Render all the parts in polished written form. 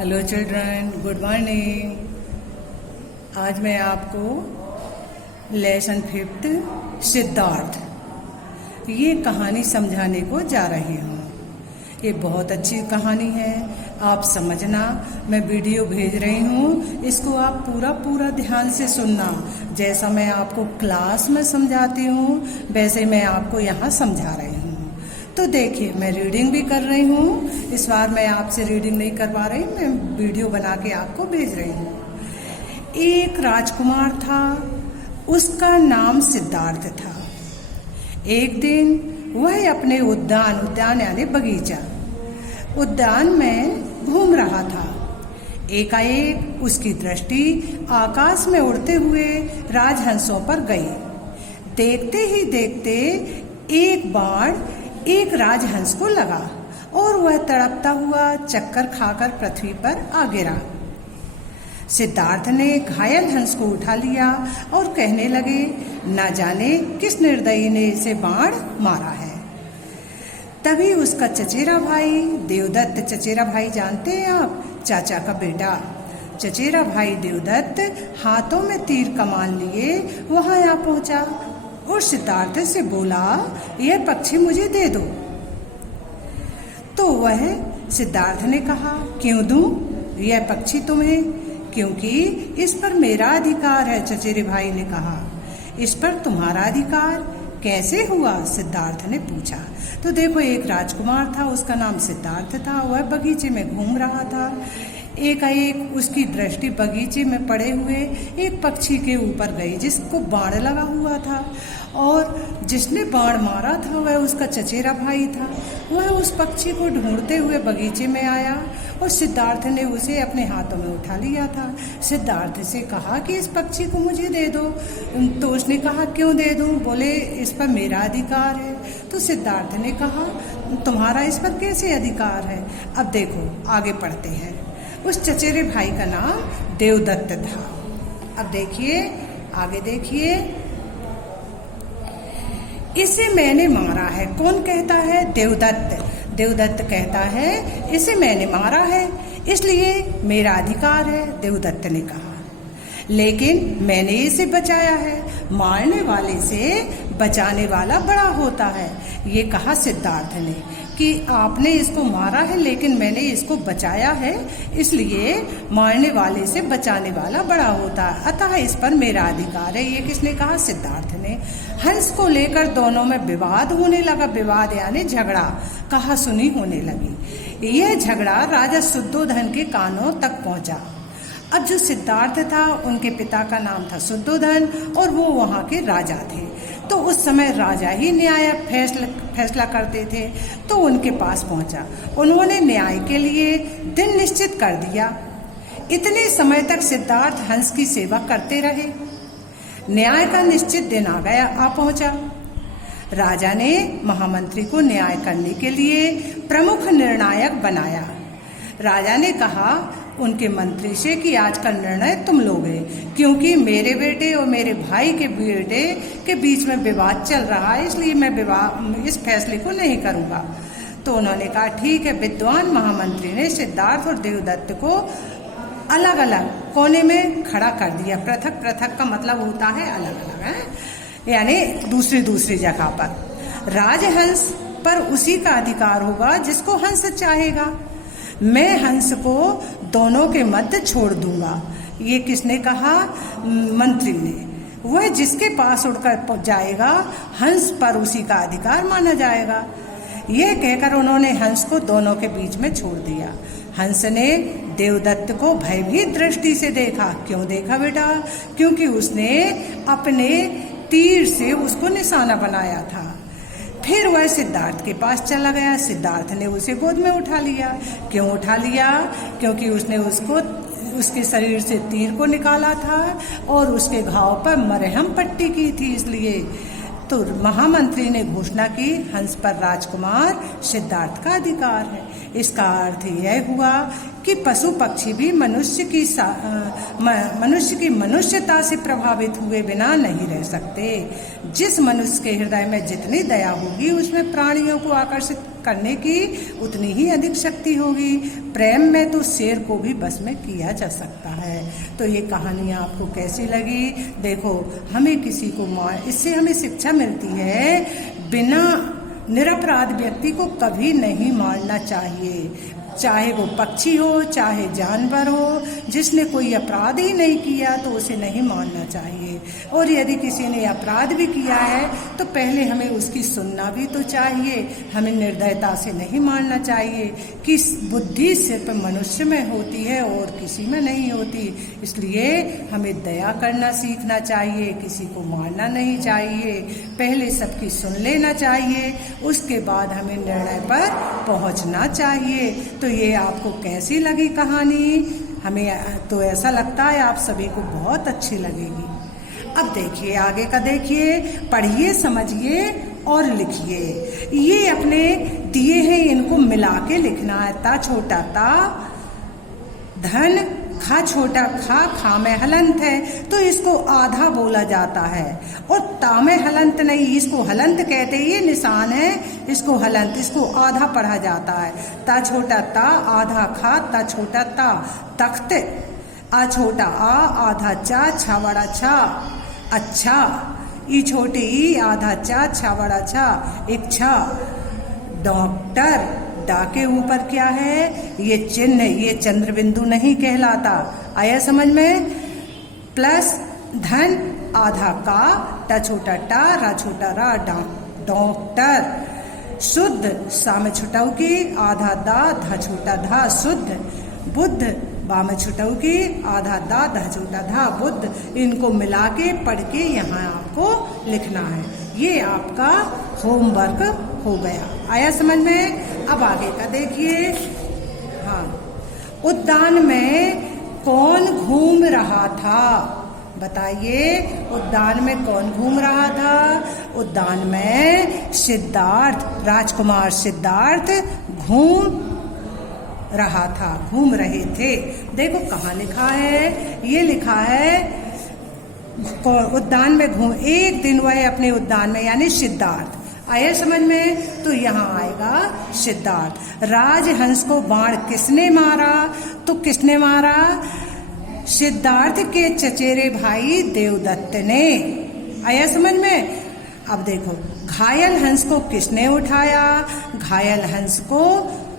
Hello children, good morning. आज मैं आपको लेसन 5th सिद्धार्थ ये कहानी समझाने को जा रही हूँ। ये बहुत अच्छी कहानी है, आप समझना। मैं वीडियो भेज रही हूँ, इसको आप पूरा ध्यान से सुनना। जैसा मैं आपको क्लास में समझाती हूँ वैसे मैं आपको यहाँ समझा रही हूँ। तो देखिए, मैं रीडिंग भी कर रही हूँ। इस बार मैं आपसे रीडिंग नहीं करवा रही, मैं वीडियो बना के आपको भेज रही हूँ। एक राजकुमार था, उसका नाम सिद्धार्थ था। एक दिन वह अपने उद्यान यानी बगीचा उद्यान में घूम रहा था। एकाएक उसकी दृष्टि आकाश में उड़ते हुए राजहंसों पर गई। देखते ही देखते एक बाण एक राजहंस को लगा और वह तड़पता हुआ चक्कर खाकर पृथ्वी पर आ गिरा। सिद्धार्थ ने घायल हंस को उठा लिया और कहने लगे, न जाने किस निर्दयी ने इसे बाण मारा है। तभी उसका चचेरा भाई देवदत्त, चचेरा भाई जानते हैं आप, चाचा का बेटा, चचेरा भाई देवदत्त हाथों में तीर कमान लिए वहां आ पहुंचा और सिद्धार्थ से बोला, यह पक्षी मुझे दे दो। तो वह सिद्धार्थ ने कहा, क्यों दूं यह पक्षी तुम्हें? क्योंकि इस पर मेरा अधिकार है। चचेरे भाई ने कहा, इस पर तुम्हारा अधिकार कैसे हुआ? सिद्धार्थ ने पूछा। तो देखो, एक राजकुमार था, उसका नाम सिद्धार्थ था। वह बगीचे में घूम रहा था। एकाएक उसकी दृष्टि बगीचे में पड़े हुए एक पक्षी के ऊपर गई जिसको बाण लगा हुआ था, और जिसने बाण मारा था वह उसका चचेरा भाई था। वह उस पक्षी को ढूंढते हुए बगीचे में आया और सिद्धार्थ ने उसे अपने हाथों में उठा लिया था। सिद्धार्थ से कहा कि इस पक्षी को मुझे दे दो। तो उसने कहा, क्यों दे दूं? बोले, इस पर मेरा अधिकार है। तो सिद्धार्थ ने कहा, तुम्हारा इस पर कैसे अधिकार है? अब देखो, आगे पढ़ते हैं। उस चचेरे भाई का नाम देवदत्त था। अब देखिए, आगे देखिए। इसे मैंने मारा है। कौन कहता है? देवदत्त। देवदत्त कहता है, इसे मैंने मारा है, इसलिए मेरा अधिकार है। देवदत्त ने कहा, लेकिन मैंने इसे बचाया है। मारने वाले से बचाने वाला बड़ा होता है। ये कहा सिद्धार्थ ने कि आपने इसको मारा है लेकिन मैंने इसको बचाया है, इसलिए मारने वाले से बचाने वाला बड़ा होता है, अतः इस पर मेरा अधिकार है। ये किसने कहा? सिद्धार्थ ने। हंस को लेकर दोनों में विवाद होने लगा। विवाद यानी झगड़ा, कहा सुनी होने लगी। यह झगड़ा राजा शुद्धोधन के कानों तक पहुंचा। अब जो सिद्धार्थ था, उनके पिता का नाम था शुद्धोधन और वो वहां के राजा थे। तो उस समय राजा ही न्याय फैसला करते थे। तो उनके पास पहुंचा। उन्होंने न्याय के लिए दिन निश्चित कर दिया। इतने समय तक सिद्धार्थ हंस की सेवा करते रहे। न्याय का निश्चित दिन आ पहुंचा। राजा ने महामंत्री को न्याय करने के लिए प्रमुख निर्णायक बनाया। राजा ने कहा उनके मंत्री से कि आज का निर्णय तुम लोगे, क्योंकि मेरे बेटे और मेरे भाई के बेटे के बीच में विवाद चल रहा है, इसलिए मैं इस फैसले को नहीं करूंगा। तो उन्होंने कहा, ठीक है। विद्वान महामंत्री ने सिद्धार्थ और देवदत्त को अलग अलग कोने में खड़ा कर दिया। पृथक पृथक का मतलब होता है अलग अलग, है यानी दूसरी जगह पर। राजहंस पर उसी का अधिकार होगा जिसको हंस चाहेगा। मैं हंस को दोनों के मध्य छोड़ दूंगा। ये किसने कहा? मंत्री ने। वह जिसके पास उड़कर जाएगा, हंस पर उसी का अधिकार माना जाएगा। यह कहकर उन्होंने हंस को दोनों के बीच में छोड़ दिया। हंस ने देवदत्त को भयभीत दृष्टि से देखा। क्यों देखा बेटा? क्योंकि उसने अपने तीर से उसको निशाना बनाया था। फिर वह सिद्धार्थ के पास चला गया। सिद्धार्थ ने उसे गोद में उठा लिया। क्यों उठा लिया? क्योंकि उसने उसके शरीर से तीर को निकाला था और उसके घाव पर मरहम पट्टी की थी, इसलिए। तो महामंत्री ने घोषणा की, हंस पर राजकुमार सिद्धार्थ का अधिकार है। इसका अर्थ यह हुआ कि पशु पक्षी भी मनुष्य की मनुष्यता से प्रभावित हुए बिना नहीं रह सकते। जिस मनुष्य के हृदय में जितनी दया होगी, उसमें प्राणियों को आकर्षित करने की उतनी ही अधिक शक्ति होगी। प्रेम में तो शेर को भी बस में किया जा सकता है। तो ये कहानी आपको कैसी लगी? देखो, हमें किसी को इससे हमें शिक्षा मिलती है, बिना निरपराध व्यक्ति को कभी नहीं मारना चाहिए, चाहे वो पक्षी हो चाहे जानवर हो। जिसने कोई अपराध ही नहीं किया तो उसे नहीं मारना चाहिए। और यदि किसी ने अपराध भी किया है तो पहले हमें उसकी सुनना भी तो चाहिए, हमें निर्दयता से नहीं मारना चाहिए। कि बुद्धि सिर्फ मनुष्य में होती है और किसी में नहीं होती, इसलिए हमें दया करना सीखना चाहिए, किसी को मारना नहीं चाहिए। पहले सबकी सुन लेना चाहिए, उसके बाद हमें निर्णय पर पहुंचना चाहिए। तो ये आपको कैसी लगी कहानी? हमें तो ऐसा लगता है आप सभी को बहुत अच्छी लगेगी। अब देखिए आगे का, देखिए, पढ़िए, समझिए और लिखिए। ये अपने दिए हैं, इनको मिला के लिखना है। ता छोटा ता, धन, खा छोटा खा, खा में हलंत है तो इसको आधा बोला जाता है। और ता में हलंत नहीं, इसको हलंत कहते हैं, ये निशान है, इसको हलंत, इसको आधा पढ़ा जाता है। ता छोटा ता, आधा खा, ता छोटा ता, तख्त, आ छोटा आ, आधा चा, छा बड़ा छा, अच्छा, ई छोटे ई, आधा चा, छा बड़ा छा, इच्छा। डॉक्टर, डा के ऊपर क्या है? ये चिन्ह, ये चंद्र बिंदु नहीं कहलाता। आया समझ में? प्लस धन, आधा का, टा छोटा टा, रा छोटा रा, डॉक्टर। शुद्ध, सा में छुटाऊ की, आधा दा, धा छोटा धा, शुद्ध। बुद्ध, बा में छुटाऊ की, आधा दा, धा छोटा धा, बुद्ध। इनको मिला के पढ़ के यहाँ आपको लिखना है। ये आपका होमवर्क हो गया। आया समझ में? अब आगे का देखिए। हाँ, उद्यान में कौन घूम रहा था? बताइए, उद्यान में कौन घूम रहा था? उद्यान में सिद्धार्थ, राजकुमार सिद्धार्थ घूम रहा था, घूम रहे थे। देखो कहाँ लिखा है? ये लिखा है उद्यान में घूम, एक दिन वह अपने उद्यान में, यानी सिद्धार्थ। आया समझ में? तो यहाँ आएगा सिद्धार्थ। राजहंस को बाण किसने मारा? तो किसने मारा? सिद्धार्थ के चचेरे भाई देवदत्त ने। आया समझ में? अब देखो, घायल हंस को किसने उठाया? घायल हंस को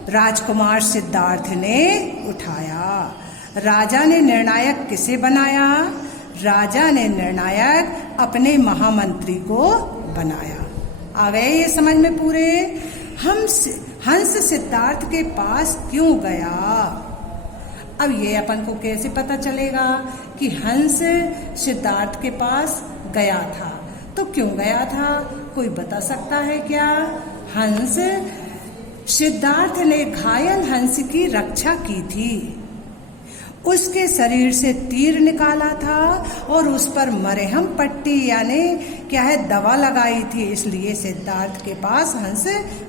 राजकुमार सिद्धार्थ ने उठाया। राजा ने निर्णायक किसे बनाया? राजा ने निर्णायक अपने महामंत्री को बनाया। आ गए ये समझ में पूरे? हंस सिद्धार्थ के पास क्यों गया? अब ये अपन को कैसे पता चलेगा कि हंस सिद्धार्थ के पास गया था? तो क्यों गया था, कोई बता सकता है क्या? हंस, सिद्धार्थ ने घायल हंस की रक्षा की थी, उसके शरीर से तीर निकाला था और उस पर मरहम पट्टी यानी क्या है, दवा लगाई थी, इसलिए सिद्धार्थ के पास हंस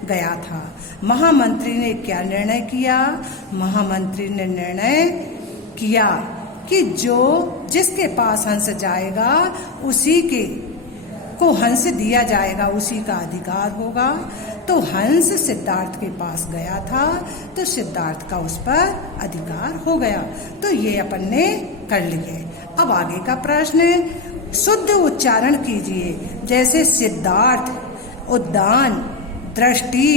गया था। महामंत्री ने क्या निर्णय किया? महामंत्री ने निर्णय किया कि जिसके पास हंस जाएगा उसी को हंस दिया जाएगा, उसी का अधिकार होगा। तो हंस सिद्धार्थ के पास गया था तो सिद्धार्थ का उस पर अधिकार हो गया। तो ये अपन ने कर लिए। अब आगे का प्रश्न, शुद्ध उच्चारण कीजिए। जैसे सिद्धार्थ, उद्यान, दृष्टि,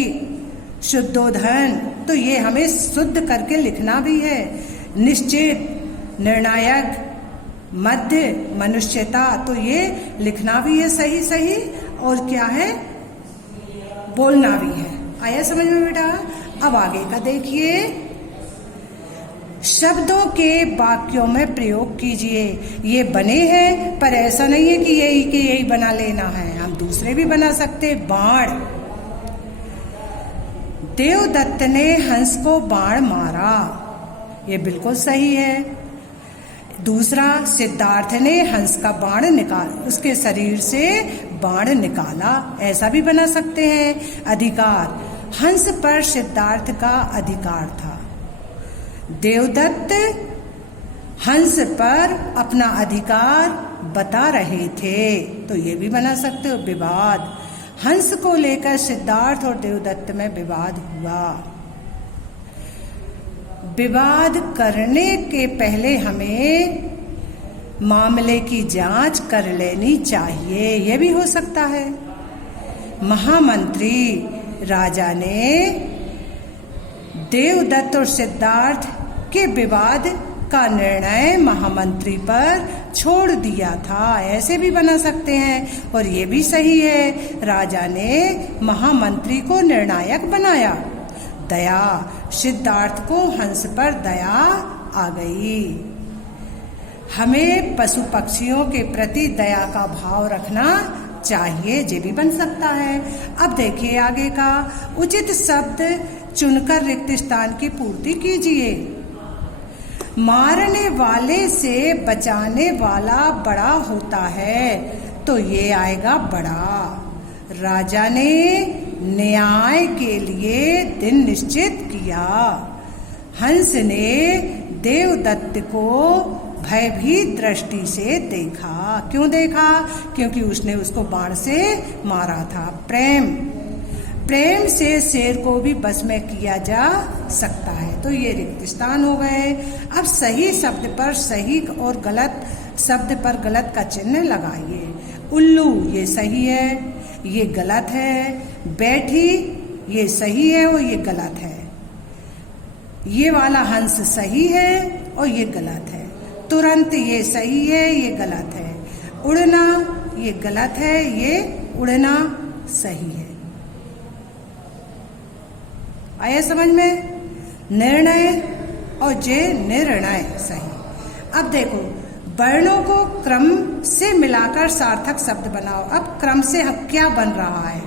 शुद्धोधन, तो ये हमें शुद्ध करके लिखना भी है। निश्चित, निर्णायक, मध्य, मनुष्यता, तो ये लिखना भी है सही सही, और क्या है, बोलना भी है। आया समझ में बेटा? अब आगे का देखिए, शब्दों के वाक्यों में प्रयोग कीजिए। ये बने हैं पर ऐसा नहीं है कि यही के यही बना लेना है, हम दूसरे भी बना सकते। बाण, देवदत्त ने हंस को बाण मारा, ये बिल्कुल सही है। दूसरा, सिद्धार्थ ने हंस का बाण उसके शरीर से बाण निकाला, ऐसा भी बना सकते हैं। अधिकार, हंस पर सिद्धार्थ का अधिकार था। देवदत्त हंस पर अपना अधिकार बता रहे थे, तो ये भी बना सकते हो। विवाद, हंस को लेकर सिद्धार्थ और देवदत्त में विवाद हुआ। विवाद करने के पहले हमें मामले की जांच कर लेनी चाहिए, यह भी हो सकता है। महामंत्री राजा ने देवदत्त और सिद्धार्थ के विवाद का निर्णय महामंत्री पर छोड़ दिया था, ऐसे भी बना सकते हैं। और ये भी सही है, राजा ने महामंत्री को निर्णायक बनाया। दया, सिद्धार्थ को हंस पर दया आ गई। हमें पशु पक्षियों के प्रति दया का भाव रखना चाहिए, ये भी बन सकता है। अब देखिए आगे का, उचित शब्द चुनकर रिक्त स्थान की पूर्ति कीजिए। मारने वाले से बचाने वाला बड़ा होता है, तो ये आएगा बड़ा। राजा ने न्याय के लिए दिन निश्चित किया। हंस ने देवदत्त को भयभीत दृष्टि से देखा। क्यों देखा? क्योंकि उसने उसको बाण से मारा था। प्रेम से शेर को भी बस में किया जा सकता है। तो ये रिक्त स्थान हो गए। अब सही शब्द पर सही और गलत शब्द पर गलत का चिन्ह लगाइए। उल्लू, ये सही है, ये गलत है। बैठी, ये सही है और ये गलत है। ये वाला हंस सही है और ये गलत है। तुरंत, ये सही है, ये गलत है। उड़ना, ये गलत है, ये उड़ना सही है। आया समझ में? निर्णय और जे निर्णय सही। अब देखो, वर्णों को क्रम से मिलाकर सार्थक शब्द बनाओ। अब क्रम से क्या बन रहा है,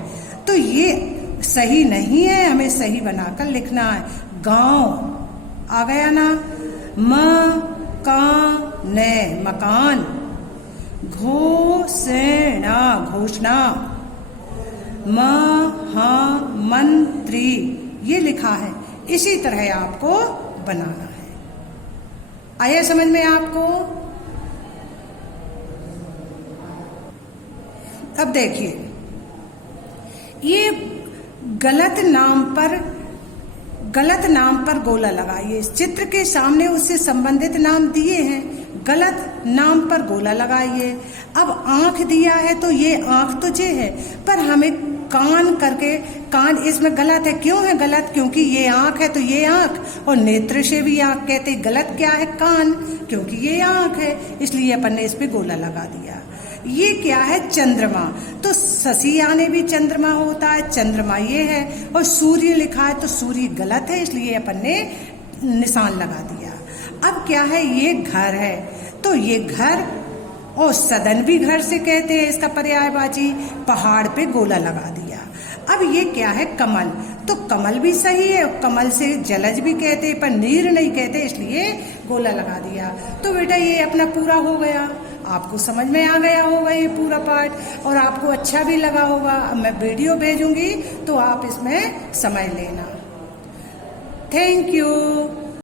तो ये सही नहीं है, हमें सही बनाकर लिखना है। गांव आ गया ना, मकान, मकान। घोषणा, घोषणा। महामंत्री, ये लिखा है। इसी तरह आपको बनाना है। आया समझ में आपको? अब देखिए, ये गलत नाम पर गोला लगाइए। इस चित्र के सामने उससे संबंधित नाम दिए हैं, गलत नाम पर गोला लगाइए। अब आंख दिया है तो ये आंख तो जे है, पर हमें कान करके, कान इसमें गलत है। क्यों है गलत? क्योंकि ये आंख है तो ये आंख, और नेत्र से भी आंख कहते। गलत क्या है? कान, क्योंकि ये आंख है, इसलिए अपन ने इस पे गोला लगा दिया। ये क्या है? चंद्रमा। तो ससिया ने भी चंद्रमा होता है, चंद्रमा ये है। और सूर्य लिखा है तो सूर्य गलत है, इसलिए अपन ने निशान लगा दिया। अब क्या है? ये घर है, तो ये घर, और सदन भी घर से कहते हैं, इसका पर्यायवाची। पहाड़ पे गोला लगा दिया। अब ये क्या है? कमल। तो कमल भी सही है, कमल से जलज भी कहते हैं, पर नीर नहीं कहते, इसलिए गोला लगा दिया। तो बेटा ये अपना पूरा हो गया। आपको समझ में आ गया होगा ये पूरा पाठ, और आपको अच्छा भी लगा होगा। अब मैं वीडियो भेजूंगी तो आप इसमें समझ लेना। Thank you.